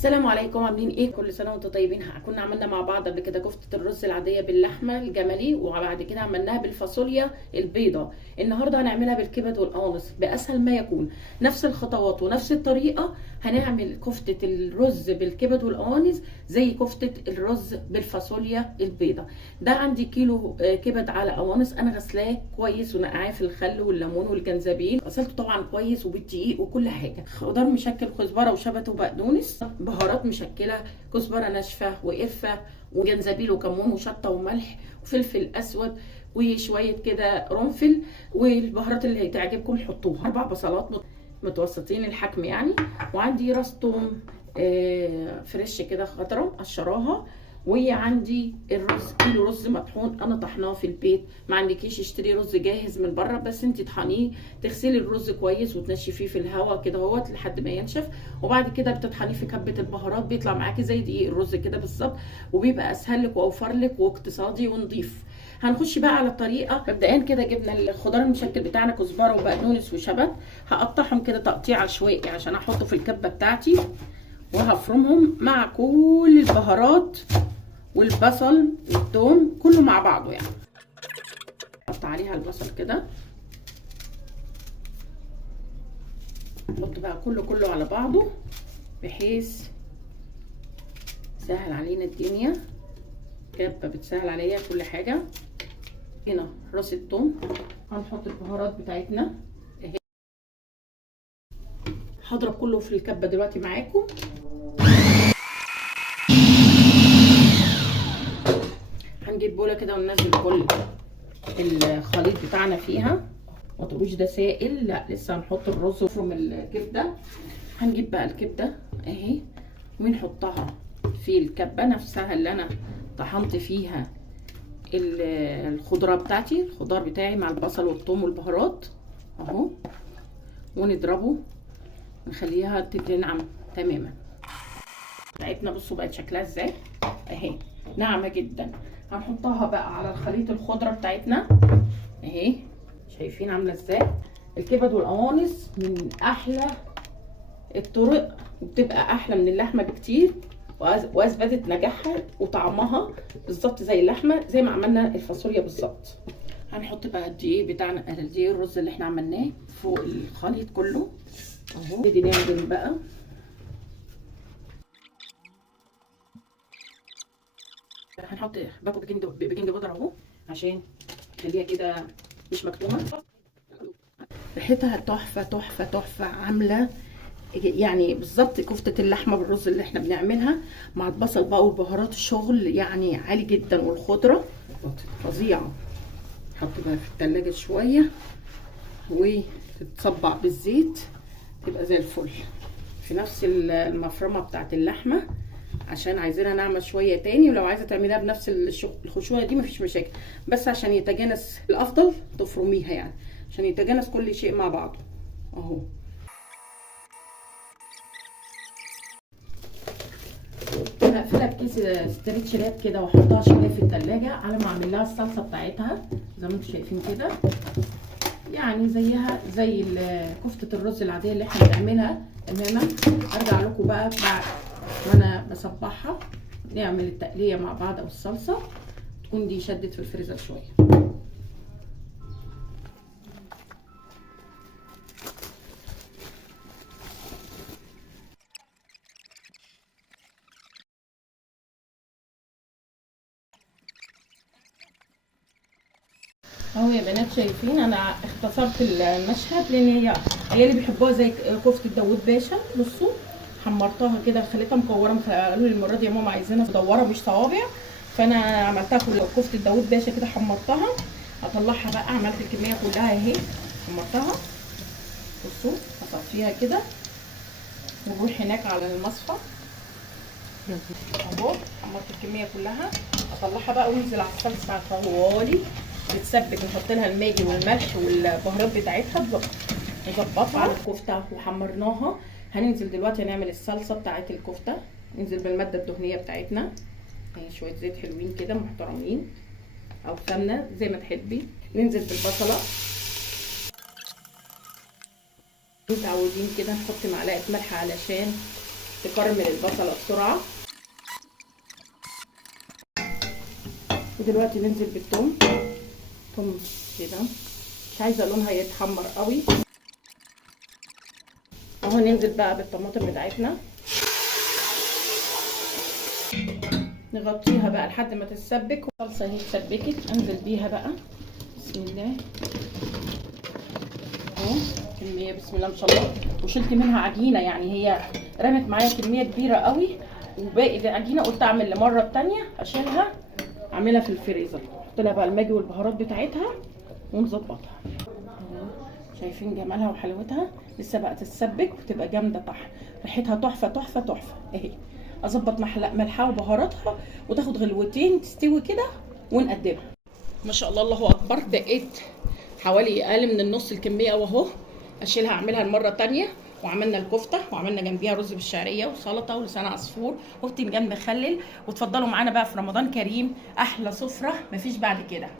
السلام عليكم، عاملين ايه؟ كل سنه وانتم طيبين. كنا عملنا مع بعض قبل كده كفته الرز العاديه باللحمه الجملي، وبعد كده عملناها بالفاصوليا البيضاء. النهارده هنعملها بالكبد والقوانص باسهل ما يكون، نفس الخطوات ونفس الطريقه. هنعمل كفته الرز بالكبد والقوانص زي كفته الرز بالفاصوليا البيضاء. ده عندي كيلو كبد على قوانص، انا غسلاه كويس ونقعاه في الخل والليمون والجنزبيل، غسلته طبعا كويس وبالدقيق وكل حاجه. خضار مشكل، كزبره وشبت وبقدونس، بهارات مشكله، كزبره ناشفه وقرفه وجنزبيل وكمون وشطه وملح وفلفل اسود وشويه كده قرنفل، والبهارات اللي تعجبكم حطوها. 4 بصلات متوسطين الحجم يعني، وعندي راس توم فريش كده خضرا قشراها، وعندي الرز كيلو رز مطحون انا طحناه في البيت. ما عندكيش اشتري رز جاهز من بره، بس انت طحنيه، تغسلي الرز كويس وتنشفيه في الهواء كده اهوت لحد ما ينشف، وبعد كده بتطحنيه في كبه البهارات، بيطلع معاكي زي دقيق الرز كده بالظبط، وبيبقى اسهل لك واوفر لك واقتصادي ونضيف. هنخش بقى على الطريقه. مبدئيا كده جبنا الخضار المشكل بتاعنا، كزبره وبقدونس وشبت، هقطعهم كده تقطيع عشوائي عشان احطه في الكبه بتاعتي، وهفرمهم مع كل البهارات والبصل والثوم كله مع بعضه يعني. احط عليها البصل كده، نحط بقى كله على بعضه بحيث سهل علينا الدنيا. كبه بتسهل عليا كل حاجه. هنا راس الثوم، هنحط البهارات بتاعتنا اهي. هضرب كله في الكبه دلوقتي معاكم. هنجيب بوله كده وننزل كل الخليط بتاعنا فيها. ما تقولوش ده سائل، لا لسه هنحط الرز وفرم الكبده. هنجيب بقى الكبده اهي ونحطها في الكبه نفسها اللي انا طحنت فيها الخضره بتاعتي، الخضار بتاعي مع البصل والثوم والبهارات اهو، ونضربه نخليها تنعم تماما. بتاعتنا بصوا بقت شكلها ازاي اهي، ناعمه جدا. هنحطها بقى على الخليط الخضره بتاعتنا اهي، شايفين عامله ازاي. الكبد والقوانص من احلى الطرق، وبتبقى احلى من اللحمه بكتير، واثبتت نجاحها وطعمها بالظبط زي اللحمه، زي ما عملنا الفاصوليا بالظبط. هنحط بقى الدقيق بتاعنا، الدقيق الرز اللي احنا عملناه فوق الخليط كله اهو. نبتدي نعجن بقى. هنحط باكو بيكنج بودر اهو عشان نخليها كده مش مكتومه. ريحتها تحفه تحفه تحفه، عامله يعني بالظبط كفته اللحمه بالرز اللي احنا بنعملها، مع البصل بقى والبهارات، الشغل يعني عالي جدا، والخضره فظيعه. نحط بقى في التلاجة شويه وتتصبع بالزيت، تبقى زي الفل في نفس المفرمه بتاعت اللحمه، عشان عايزينها ناعمه شويه تاني. ولو عايزه تعمليها بنفس الخشونه دي مفيش مشاكل، بس عشان يتجانس الافضل تفرميها يعني، عشان يتجانس كل شيء مع بعضه اهو. هقفلها بكيس ستريتش راب كده واحطها شويه في التلاجة على ما اعمل لها الصلصه بتاعتها زي ما انتم شايفين كده، يعني زيها زي كفته الرز العاديه اللي احنا بنعملها تماما. ارجع لكم بقى بعد وانا بصبعها، نعمل التقليه مع بعض او الصلصه، تكون دي شدت في الفريزر شويه. اهو يا بنات، شايفين انا اختصرت المشهد لان هي عيالي بيحبوها زي كفته داوود باشا. بصوا حمرتها كده، خليتها مكوره، قالوا لي المره دي يا ماما عايزينها مدوره مش صوابع، فانا عملتها كفته داوود باشا كده، حمرتها. هطلعها بقى، عملت الكميه كلها اهي، حمرتها. بصوا هصفيها كده ونروح هناك على المصفى اهو. حمرت الكميه كلها، اطلعها بقى وانزل على الصلصه طوالي بتسبك، نحط لها الماجي والملح والبهارات بتاعتها، نظبطها على الكفته وحمرناها. هننزل دلوقتي هنعمل الصلصه بتاعت الكفته. ننزل بالماده الدهنيه بتاعتنا اهي، شويه زيت حلوين كده محترمين او سمنه زي ما تحبي. ننزل بالبصله، متعودين كده نحط معلقه ملح علشان تكرمل البصله بسرعه. ودلوقتي ننزل بالثوم. ثوم كده، مش عايزه لونها يتحمر قوي. اهو ننزل بقى بالطماطم بتاعتنا، نغطيها بقى لحد ما تتسبك. الصلصه اهي اتسبكت، انزل بيها بقى. بسم الله اهو، كميه بسم الله ما شاء الله. وشلت منها عجينه، يعني هي رمت معايا كميه كبيره قوي، وباقي العجينه قلت اعمل لمره الثانيه اشيلها اعملها في الفريزر. احط لها بقى الماجي والبهارات بتاعتها ونظبطها. شايفين جمالها وحلاوتها؟ لسه بقى تتسبك وتبقى جامده طحن، ريحتها تحفه تحفه تحفه اهي. اظبط ملحها وبهاراتها وتاخد غلوتين تستوي كده ونقدمها. ما شاء الله الله اكبر. دقيت حوالي اقل من النص الكميه واهو اشيلها اعملها المره تانية. وعملنا الكفته وعملنا جنبيها رز بالشعريه وسلطه ولسان عصفور وبتنجان مخلل. وتفضلوا معانا بقى في رمضان كريم احلى سفره مفيش بعد كده.